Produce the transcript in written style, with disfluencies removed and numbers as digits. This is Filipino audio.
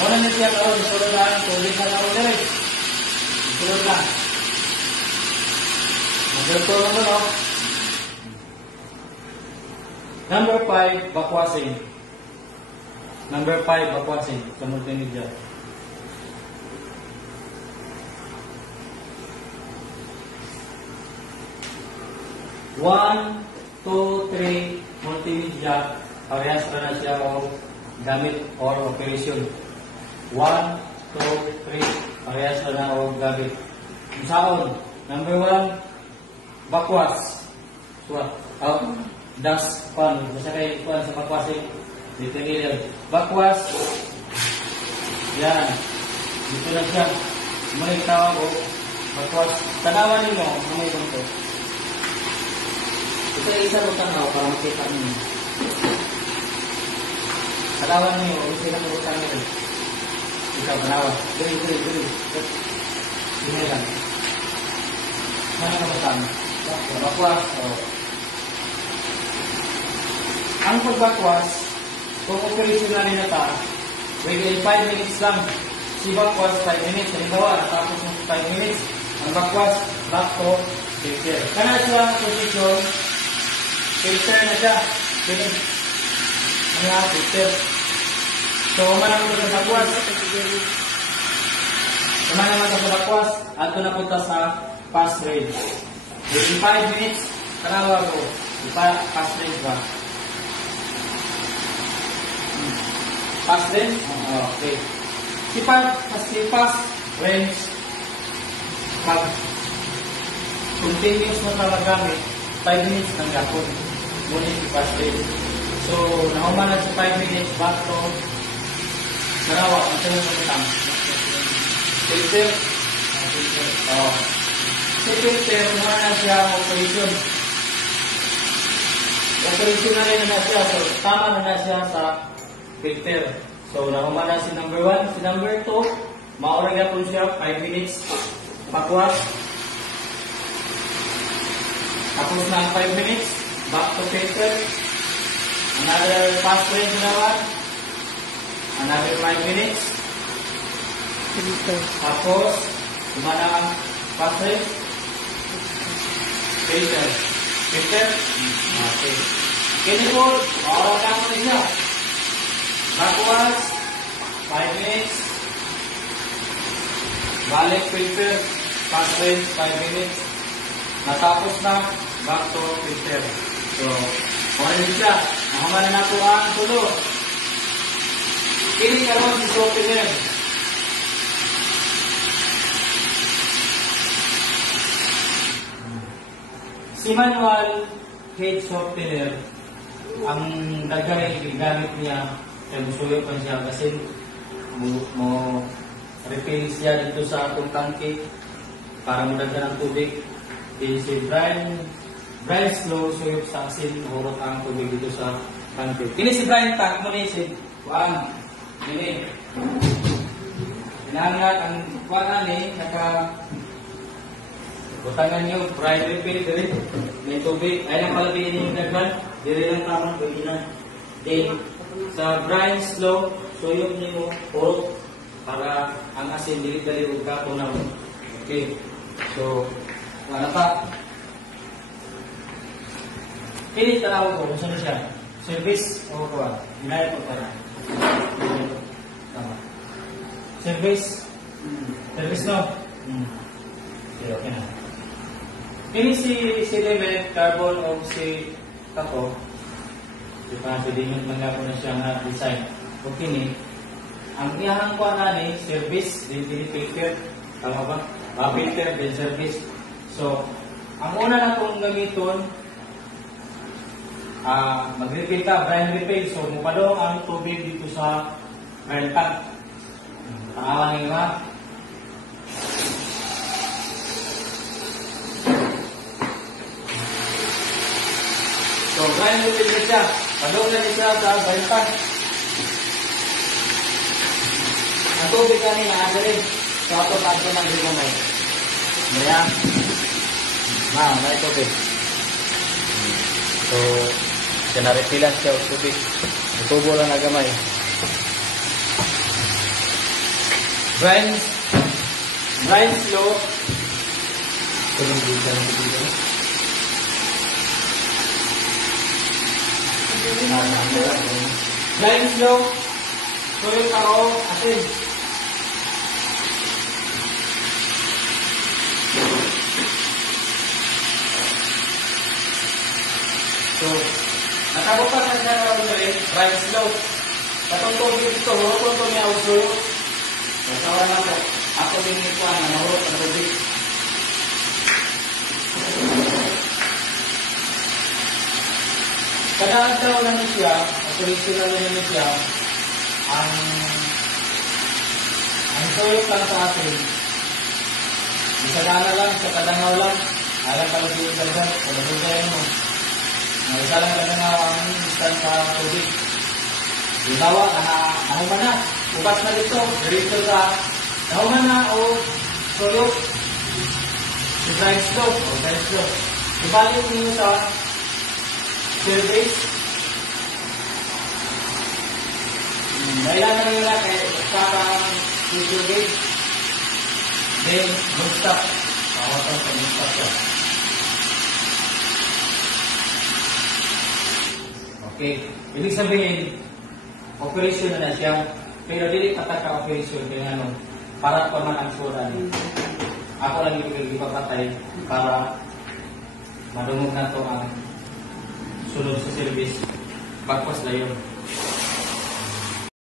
Muna niya siya karoon, sulod na, tuloy na karoon na rin. Sulod na. Magdurto naman o. Number 5, backwassing. Number 5, backwassing sa multimedia. One, two, three, multimedia. Parehas na siya o gamit or operation. 1, 2, 3, parehas na o gamit. Saon? Number 1, backwash. Das pan. Basta kayo pan sa backwash. Dito nila. Backwash. Yan. Dito na siya. May tawag o backwash. Tanawan nyo may ito. Ito isa mo tanaw para makita nyo. Tanawan nyo. Isa na mo tanaw nyo. Ikaw tanawan. Dili. Ini lang. Mana ka masama? Backwash. Ang pagbakwas, kung operation na rin nata, within 5 minutes lang. Si backwash 5 minutes. Halimbawa, tapos ng 5 minutes, ang backwash, back to filter. Kana siya position, filter na siya. Ano filter. So, manang ito sa backwash. Manang ito sa backwash, ato na punta sa pass range. Within 5 minutes, kanawa ko, pass range ba? Pass range? Okay. Si pass range, pag continuous mo talaga gamit, 5 minutes ng gapon. Ngunit si pass range. So, nahumanan sa 5 minutes, back to narawa, ang sunod na kitang. Filter? Si filter, naman siya operation. Operation na rin na siya. So, tama na siya sa filter. So, nakumana si number 1. Si number 2, mauraga po siya, 5 minutes, backwash. Tapos na 5 minutes, back to filter. Another pass range naman. Another 5 minutes. Tapos, kumana ang pass range. Filter. Filter? Okay. Kini po, mauraga po siya. Backwash, 5 minutes. Balik filter, pass range, 5 minutes. Natapos na, back to filter. So, okay din siya. Nakamana na po ang tulo. Kini karon si softener. Si manual head softener, ang dagay gamit niya kaya gusto pa siya kasi mo refill siya dito sa atong tangke para madagdagan ng tubig. Si Brian slow suyop sa asin, mahurot ang tubig dito sa tangke. Kini si Brian tank mo ni si Juan. Kini. Pinangat ang Juan ni naka butangan niyo Brian refill diri. May tubig ay nang palabihin niyo daghan, diri lang tamang pwede na. Then sa Brian slow, suyop niyo purot para ang asin dili-dili ug kapo na. Okay. So, wala pa. Kini tanaw ko, gusto siya. Service o kuha. Hinayat ko para. Tama. Service. Service no? Okay, okay na. Kini si Lemon, carbon o si Tapo. Diba, pwede nyo manggapon na siya na design. Okay ni, ang iyahang kuha na ni, service, din filter. Tama ba? Filter, din service. So, ang una na itong gamiton, mag-refill ka, brine refill. So, mupalo ang tubig dito sa brine tank. Takawan nyo ha. So, brine refill na siya. Padong na siya sa brine tank. Ang tubig ka nila, rin. So, ako tanto ng rinamay. Ayan. May tubig. So, sinaripilan siya o tubig. Tubo lang na gamay. Grind slow. Grind slow. Tuloy ako atin. So, nakabutan na siya ng grind slow. Katong tubig ito, hurot ko niya uso. Kasawa na po. Ako din ito ang nahurot ang tubig. Kadaan daw naman siya, operational naman siya, ang tuyok lang sa atin. Isa na lang, sa kadangaw lang, alam talaga yung dagdag, sa dagdag mo. Isa lang kadangaw ang istan sa tubig. Dibawa, nahuman na, ubat na dito sa nahuman na o tuyok. Si grind slow, o grind slow. Ibalik niyo sa surface. Kailangan nyo lang parang future gauge. Then, good stop. Pawatan sa good stop siya. Okay. Ibig sabihin, operation na siya. Pero dili pataka operation. Kaya ano, para pa man ang suran. Ako lang ipapatay para madungog na to ang sunod sa service. Bagpas na yun.